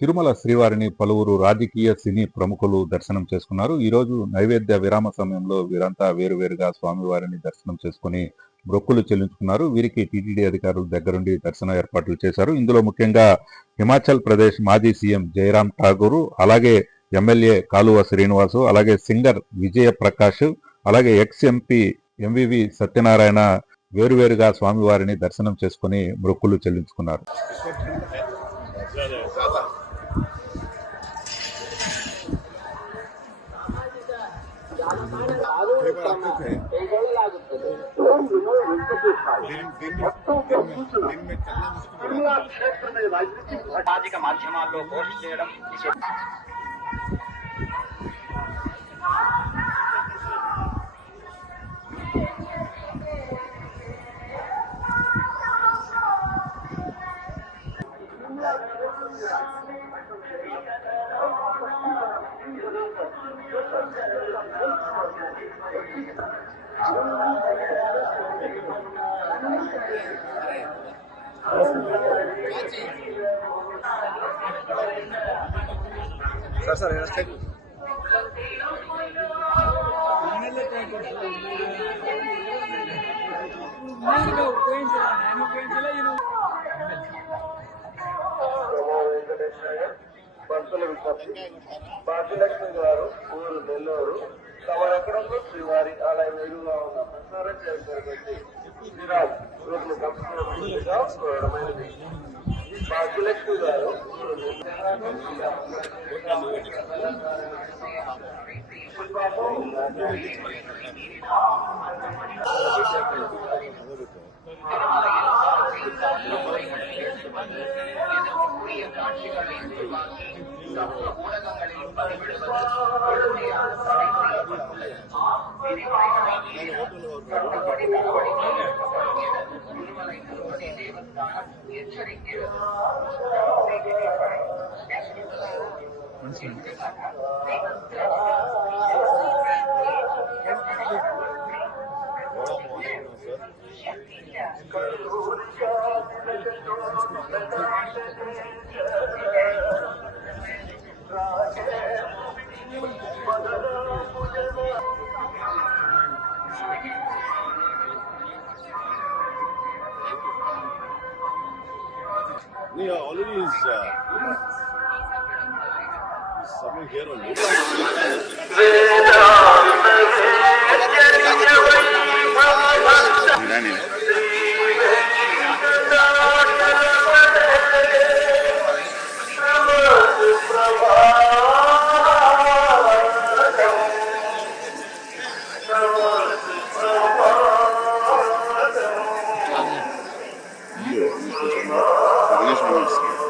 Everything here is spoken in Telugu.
తిరుమల శ్రీవారిని పలువురు రాజకీయ సినీ ప్రముఖులు దర్శనం చేసుకున్నారు. ఈరోజు నైవేద్య విరామ సమయంలో వీరంతా వేరువేరుగా స్వామివారిని దర్శనం చేసుకుని మొక్కులు చెల్లించుకున్నారు. వీరికి టీటీడీ అధికారులు దగ్గరుండి దర్శన ఏర్పాట్లు చేశారు. ఇందులో ముఖ్యంగా హిమాచల్ ప్రదేశ్ మాజీ సీఎం జయరాం ఠాగూర్, అలాగే ఎమ్మెల్యే కాలువ శ్రీనివాసు, అలాగే సింగర్ విజయ ప్రకాష్, అలాగే ఎక్స్ ఎంపీ ఎంవివి సత్యనారాయణ వేరువేరుగా స్వామివారిని దర్శనం చేసుకుని మొక్కులు చెల్లించుకున్నారు. సామాజిక మాధ్యమాల్లో పోస్ట్ చేయడం సార్ భక్తుల విజ్ఞప్తి. భాగ్యలక్ష్మి గారు ఊరు నెల్లూరు తమరెక్కడంలో శ్రీవారి ఆలయం ఎదురుగా ఉన్న ప్రసారం చేసి శ్రీరామ్ రోడ్లు కలుపుతున్నట్టుగా కోరడమైనది. భాగ్యలక్ష్మి గారు ఊరు Yeah, already is something here only. Yes,